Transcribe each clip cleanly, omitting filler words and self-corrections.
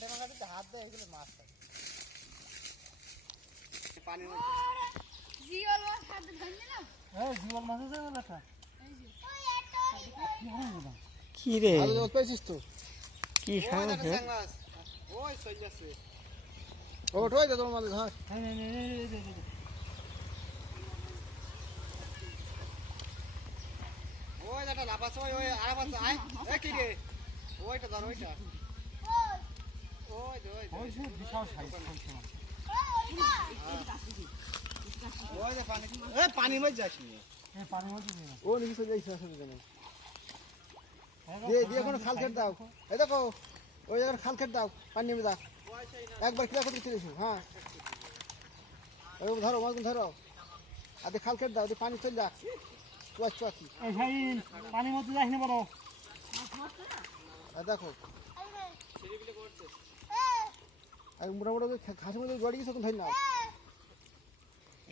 মাঠে মাঠে হাত দেয় এগুলো মাছ থাকে পানি জিওল মাছ হাত ধরে না জীবন মাছ আছে না তা কি রে ভালো পেয়েছিস তো কি খাওয়া ওই চলে যাচ্ছে ওঠ ওই তোমার মাঝে ধর ওই দাটা লাপাস ওই ওই আর পাস আয় এ কি রে ওইটা ধর ওইটা ওই ওই বিশাল সাইজ ওই যে পানি এ পানি মধ্যে যাস নি এ পানি মধ্যে নি ও নিচে চলে যাইছে আসলে কেন দিয়ে কোন খাল কেটে দাও এই দেখো ওই জায়গার খাল কেটে দাও পানি নেমে দাও একবার কিলা করতে চলেছো হ্যাঁ ওই ধরো মাছগুলো ধরো আর খাল কেটে দাও পানি চলে যা চুয়াচি এই শাইন পানির মধ্যে যাস না বড় দেখো আর মোটামুটি ঘাসের মধ্যে গড়ি গেছে তখন ধরে নাও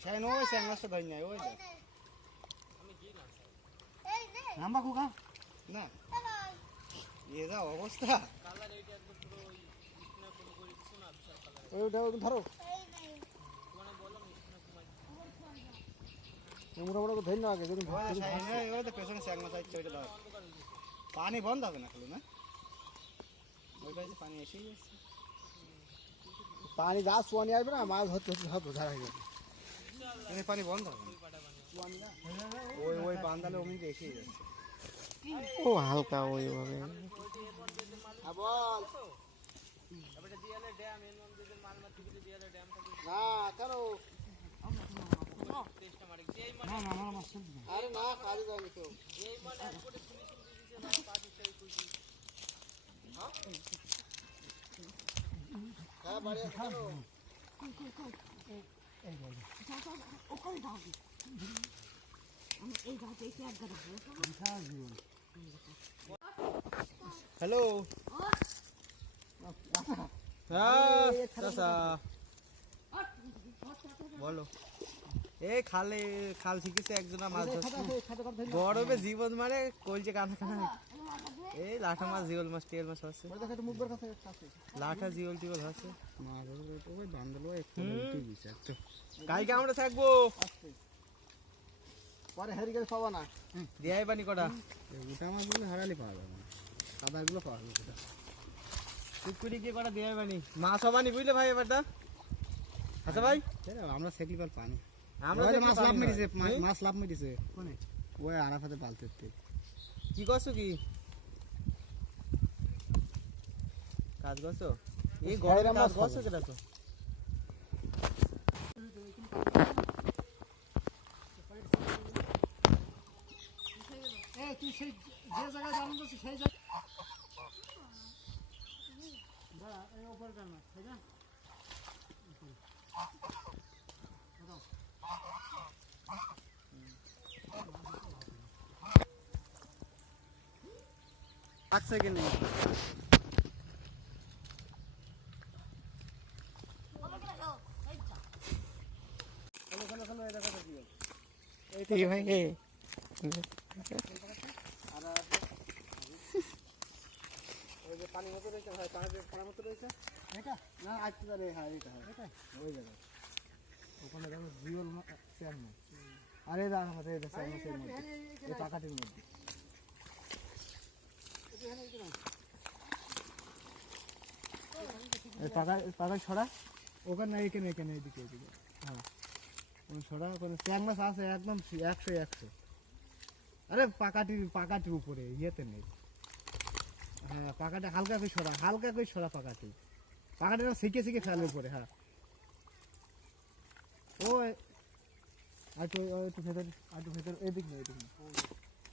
শাইন ওই স্যাংমাছটা ধরে নাই ওই নাম্বা কোকা না এ যা অবস্থা ওইটা ধরো মোটামুটি ধরে নাও আগে পেছনে স্যাংমাছ আসছে ওইটা ধর পানি বন্ধ হবে না খালি না ওই পাশে পানি এসেই যাচ্ছে পানি যা সোয়ানি আসবে না মাছ ধরতে সব বোঝা হয়ে যাবে পানি বন্ধ হবে ওই ওই বান্দালে অমনি এসেই যাচ্ছে ও হালকা ওইভাবে বল না কারো আরে না কাজে যায়নি তো হ্যাঁ বাড়ি আছে কারো হ্যালো বলো এই খালে খাল শিখেছে একজন মাছ ধরছে গরমে জীবন মারে কলছে কানা কানা এই লাঠা মাছ জিওল মাছ টিয়াল মাছ আছে লাঠা জিওল টিওল আছে কালকে আমরা থাকবো পরে হেরি গেলে পাবা না দেয়াই পানি কটা ওটা মাছগুলো হারালে পাওয়া যাবে না কাদারগুলো পাওয়া যাবে পুকুরি গিয়ে কটা দেয়াই পানি মাছ হবানি বুঝলে ভাই এবারটা আচ্ছা ভাই আমরা সেকলি পাল পানি আমরা মাছ লাভ মেরেছে মাছ লাভ মেরেছে কোনে ওই আরাফাতে পালতে কি করছো কি কাজ করছো এই গরমে কাজ করছো কেটা তো এই তুই সেই যে জায়গায় জানো তো সেই জায়গা দাঁড়া এই উপর কার না ঠিক আছে আচ্ছা কি নেই ভাই পানি মতো রয়েছে ভাই পানি মতো রয়েছে এটা না আসতে পারে হ্যাঁ এটা ওই জায়গায় ওখানে দেখো জিওল শেয়ার মাছ আরে দাঁড়া আমাদের এটা শেয়ার মাছের মধ্যে এই পাকাটির মধ্যে পাকা ছড়া ওখানে এখানে এখানে এদিকে এদিকে হ্যাঁ ছড়া ওখানে শেয়ার মাছ আছে একদম 100 আরে পাকাটির উপরে ইয়েতে নেই হ্যাঁ পাকাটা হালকা করে ছড়া পাকাটা শিখে ফেলে উপরে হ্যাঁ ও একটু ভেতর এদিক না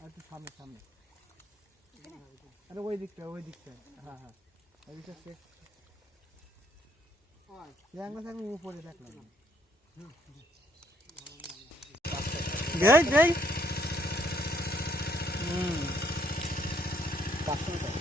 আর একটু সামনে আরে ওই দিকটা হ্যাঁ ওই দিকটা আমি উপরে দেখলাম দেই 500 টাকা